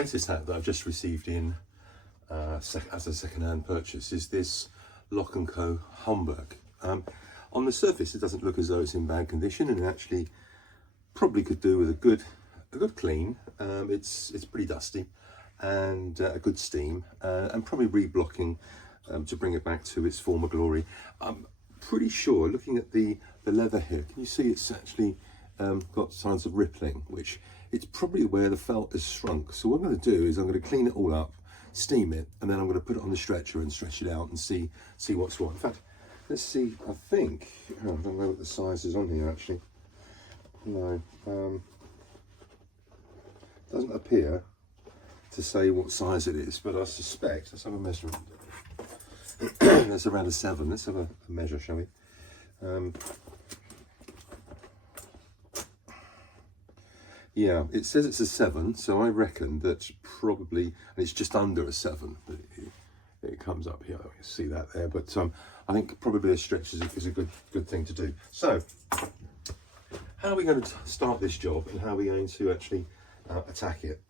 latest hat that I've just received in as a second-hand purchase is this Lock&Co Homburg. On the surface, it doesn't look as though it's in bad condition, and it actually probably could do with a good clean. It's pretty dusty and a good steam, and probably reblocking to bring it back to its former glory. I'm pretty sure, looking at the leather here, can you see it's actually got signs of rippling, which it's probably where the felt has shrunk. So what I'm going to do is I'm going to clean it all up, steam it, and then I'm going to put it on the stretcher and stretch it out and see what's what. In fact, let's see. I think I don't know what the size is on here actually. No, doesn't appear to say what size it is, but I suspect. Let's have a measurement. That's around a 7. Let's have a measure, shall we? Yeah, it says it's a 7, so I reckon that's probably, and it's just under a 7. It comes up here. You see that there, but I think probably a stretch is a good thing to do. So, how are we going to start this job, and how are we going to actually attack it?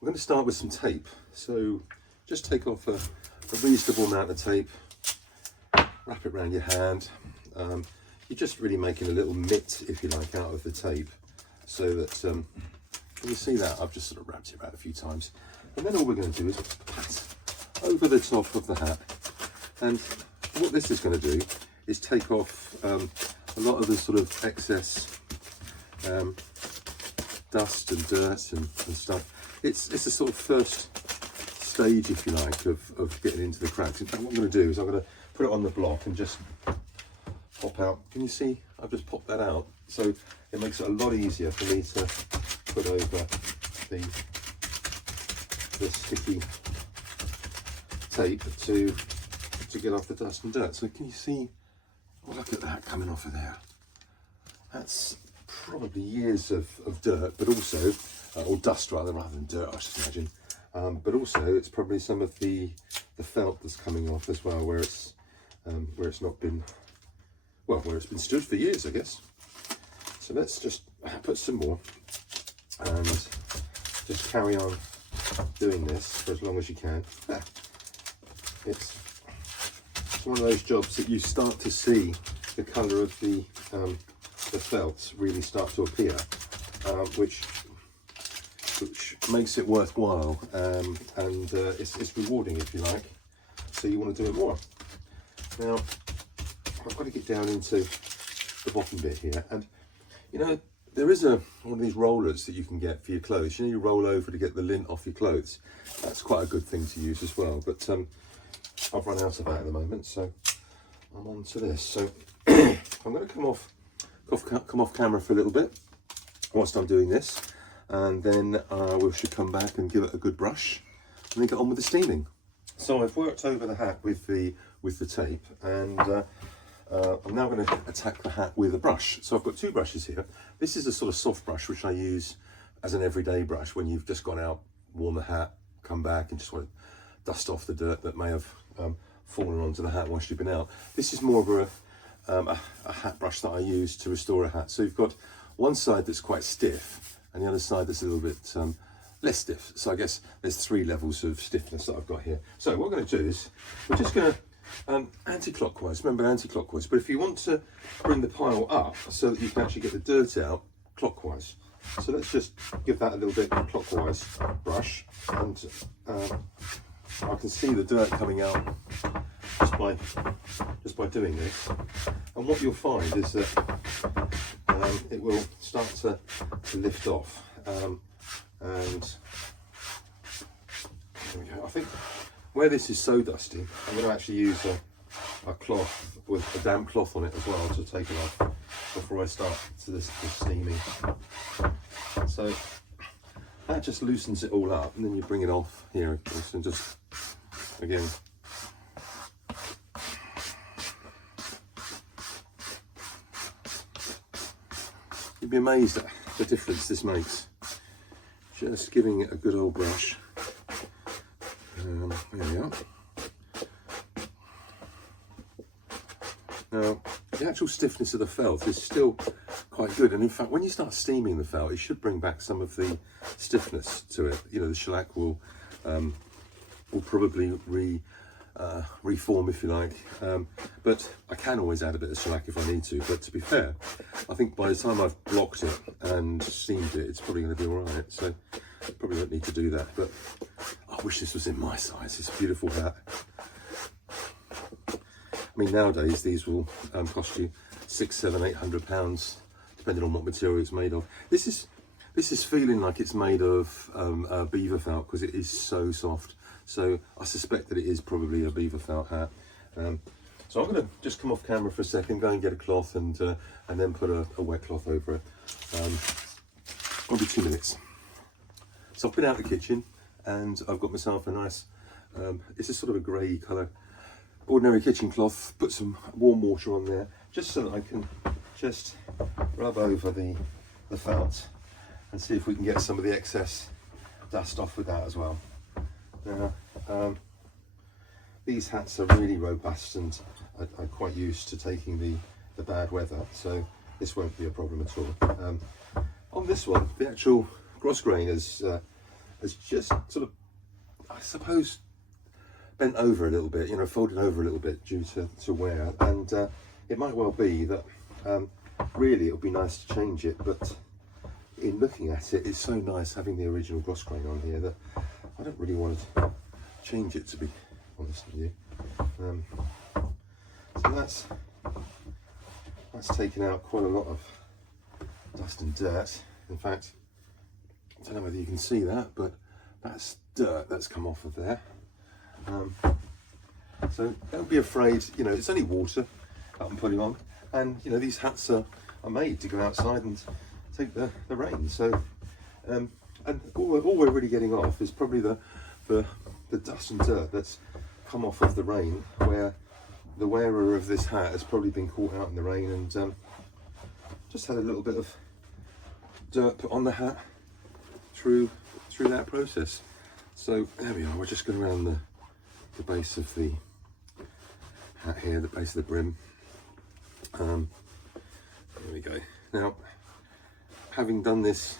We're going to start with some tape. So, just take off a reasonable amount of tape, wrap it around your hand. You're just really making a little mitt, if you like, out of the tape, so that can you see that I've just sort of wrapped it around a few times, and then all we're going to do is pat over the top of the hat. And what this is going to do is take off a lot of the sort of excess dust and dirt and stuff. It's a sort of first stage, if you like, of getting into the cracks. In fact, what I'm going to do is I'm going to put it on the block and just pop out. Can you see? I've just popped that out, so it makes it a lot easier for me to put over the sticky tape to get off the dust and dirt. So can you see? Oh, look at that coming off of there. That's probably years of dirt, but also or dust rather than dirt, I should imagine. But also it's probably some of the felt that's coming off as well, where it's not been, well, where it's been stood for years, I guess. So let's just put some more and just carry on doing this for as long as you can. It's one of those jobs that you start to see the colour of the felts really start to appear, which makes it worthwhile, and it's rewarding, if you like. So you want to do it more. Now I've got to get down into the bottom bit here, and you know, there is one of these rollers that you can get for your clothes. You know, you roll over to get the lint off your clothes. That's quite a good thing to use as well, but I've run out of that at the moment, so I'm on to this. So I'm going to come off camera for a little bit whilst I'm doing this, and then we should come back and give it a good brush and then get on with the steaming. So I've worked over the hat with the tape, and I'm now going to attack the hat with a brush. So I've got 2 brushes here. This is a sort of soft brush which I use as an everyday brush when you've just gone out, worn the hat, come back and just want to dust off the dirt that may have fallen onto the hat once you've been out. This is more of a hat brush that I use to restore a hat. So you've got one side that's quite stiff and the other side that's a little bit less stiff. So I guess there's 3 levels of stiffness that I've got here. So what we're going to do is we're just going to anti-clockwise, remember anti-clockwise, but if you want to bring the pile up so that you can actually get the dirt out, clockwise. So let's just give that a little bit clockwise brush, and I can see the dirt coming out just by doing this. And what you'll find is that it will start to lift off, and there we go. I think where this is so dusty, I'm going to actually use a cloth with a damp cloth on it as well to take it off before I start the steaming. So that just loosens it all up, and then you bring it off here, of course, and just again. You'd be amazed at the difference this makes. Just giving it a good old brush. There we are. Now, the actual stiffness of the felt is still quite good. And in fact, when you start steaming the felt, it should bring back some of the stiffness to it. You know, the shellac will probably reform, if you like. But I can always add a bit of shellac if I need to. But to be fair, I think by the time I've blocked it and steamed it, it's probably going to be all right. So I probably don't need to do that. But I wish this was in my size. It's a beautiful hat. I mean, nowadays these will cost you £600, £700, £800, depending on what material it's made of. This is feeling like it's made of beaver felt because it is so soft. So I suspect that it is probably a beaver felt hat. So I'm going to just come off camera for a second, go and get a cloth, and then put a wet cloth over it. I'll be 2 minutes. So I've been out the kitchen and I've got myself a nice, it's a sort of a grey colour, ordinary kitchen cloth. Put some warm water on there just so that I can just rub over the felt and see if we can get some of the excess dust off with that as well. Now, these hats are really robust and are quite used to taking the bad weather, so this won't be a problem at all. On this one, the actual grosgrain has just sort of, I suppose, bent over a little bit, you know, folded over a little bit due to wear, and it might well be that really it would be nice to change it, but in looking at it, it's so nice having the original grosgrain on here that I don't really want to change it, to be honest with you. So that's taken out quite a lot of dust and dirt. In fact, I don't know whether you can see that, but that's dirt that's come off of there. So don't be afraid, you know, it's only water that I'm putting on, and you know, these hats are made to go outside and take the rain. So and all we're really getting off is probably the dust and dirt that's come off of the rain, where the wearer of this hat has probably been caught out in the rain and just had a little bit of dirt put on the hat through that process. So there we are. We're just going around the base of the hat here, the base of the brim. There we go. Now, having done this,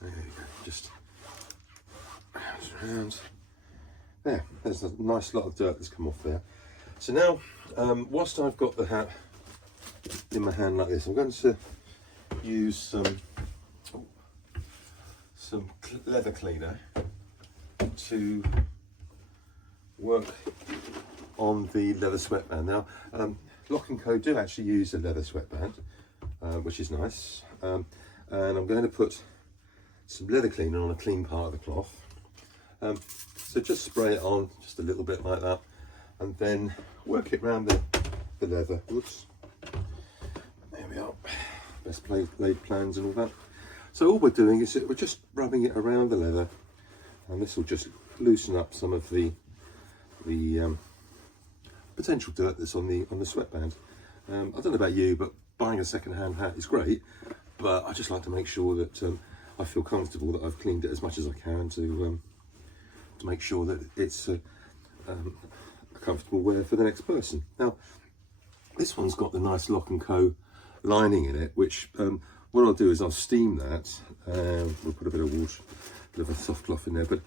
there we go, just around. There's a nice lot of dirt that's come off there. So now, whilst I've got the hat in my hand like this, I'm going to use some leather cleaner to work on the leather sweatband. Now, Lock&Co do actually use a leather sweatband, which is nice. And I'm going to put some leather cleaner on a clean part of the cloth. So just spray it on just a little bit like that, and then work it around the leather. Whoops. There we are. Best laid plans and all that. So all we're doing is we're just rubbing it around the leather, and this will just loosen up some of the potential dirt that's on the sweatband. I don't know about you, but buying a second-hand hat is great, but I just like to make sure that I feel comfortable that I've cleaned it as much as I can to make sure that it's a comfortable wear for the next person. Now, this one's got the nice Lock&Co lining in it, which what I'll do is I'll steam that. We'll put a bit of water, a bit of a soft cloth in there, but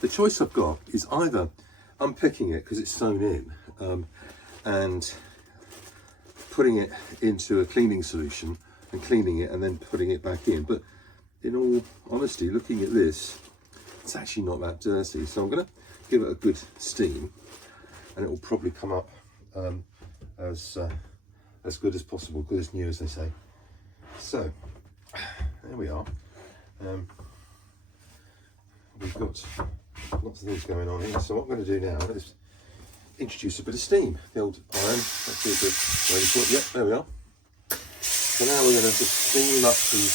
the choice I've got is either unpicking it because it's sewn in and putting it into a cleaning solution and cleaning it and then putting it back in. But in all honesty, looking at this, it's actually not that dirty. So I'm going to give it a good steam, and it will probably come up as good as possible, good as new, as they say. So there we are. We've got lots of things going on here. So what I'm going to do now is introduce a bit of steam. The old iron. That's a good way to put it. Yep, there we are. So now we're going to just steam up the.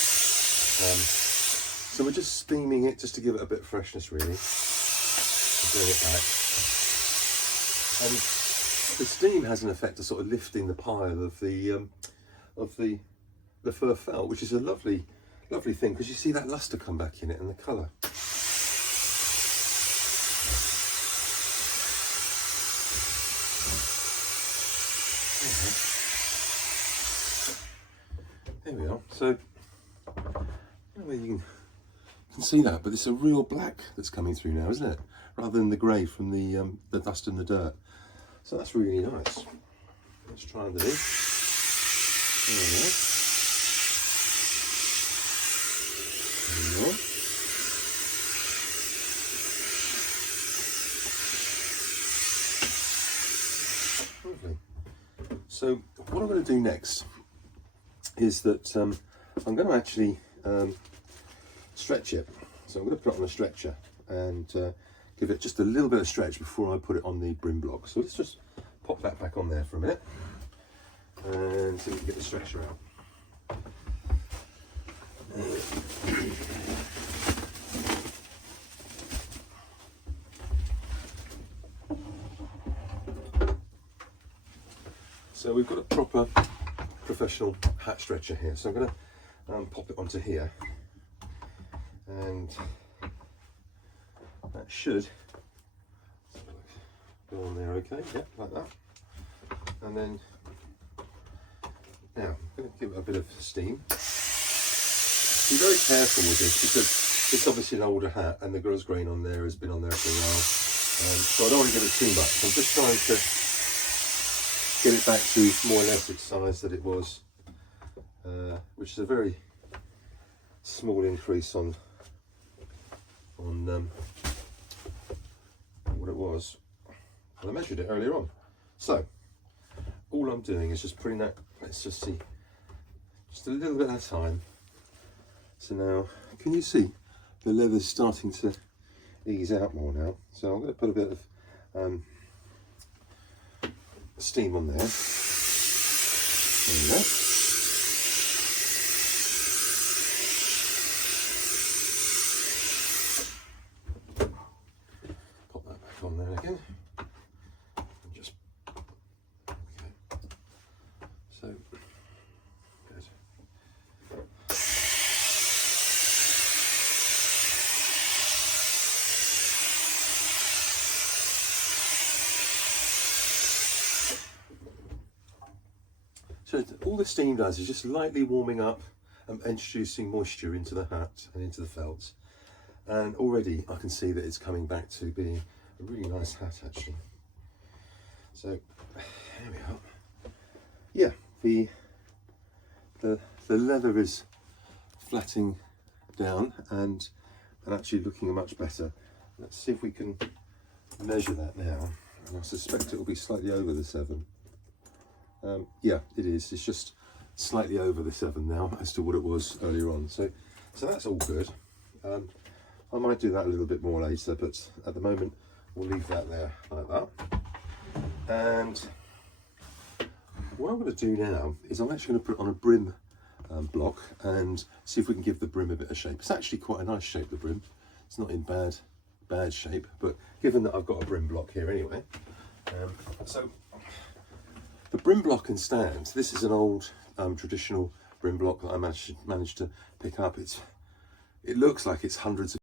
So we're just steaming it just to give it a bit of freshness, really. And bring it back. And the steam has an effect of sort of lifting the pile of the fur felt, which is a lovely thing, because you see that luster come back in it and the colour. There we are. So, I don't know whether you can see that, but it's a real black that's coming through now, isn't it? Rather than the grey from the dust and the dirt. So that's really nice. Let's try underneath. There we go. There we go. Lovely. So what I'm going to do next is that I'm going to actually stretch it. So I'm going to put it on a stretcher and give it just a little bit of stretch before I put it on the brim block. So let's just pop that back on there for a minute and see if we can get the stretcher out. So we've got a proper professional hat stretcher here. So I'm going to pop it onto here, and that should go on there okay, yeah, like that. And then now I'm going to give it a bit of steam. Be very careful with this because it's obviously an older hat and the grose grain on there has been on there for a while, so I don't want to give it too much. I'm just trying to get it back to more or less its size that it was, which is a very small increase on what it was. And I measured it earlier on. So all I'm doing is just putting that, let's just see, just a little bit at a time. So now, can you see the leather's starting to ease out more now? So I'm going to put a bit of steam on there. There we go. Pop that back on there again. And just, okay. So, good. So all the steam does is just lightly warming up and introducing moisture into the hat and into the felts. And already I can see that it's coming back to being a really nice hat actually. So here we are. Yeah, the leather is flattening down and actually looking much better. Let's see if we can measure that now. And I suspect it will be slightly over the 7. Yeah, it is. It's just slightly over the 7 now as to what it was earlier on. So that's all good. I might do that a little bit more later, but at the moment we'll leave that there like that. And what I'm going to do now is I'm actually going to put it on a brim block and see if we can give the brim a bit of shape. It's actually quite a nice shape, the brim. It's not in bad shape, but given that I've got a brim block here anyway. So the brim block and stand, this is an old traditional brim block that I managed to pick up. It looks like it's hundreds of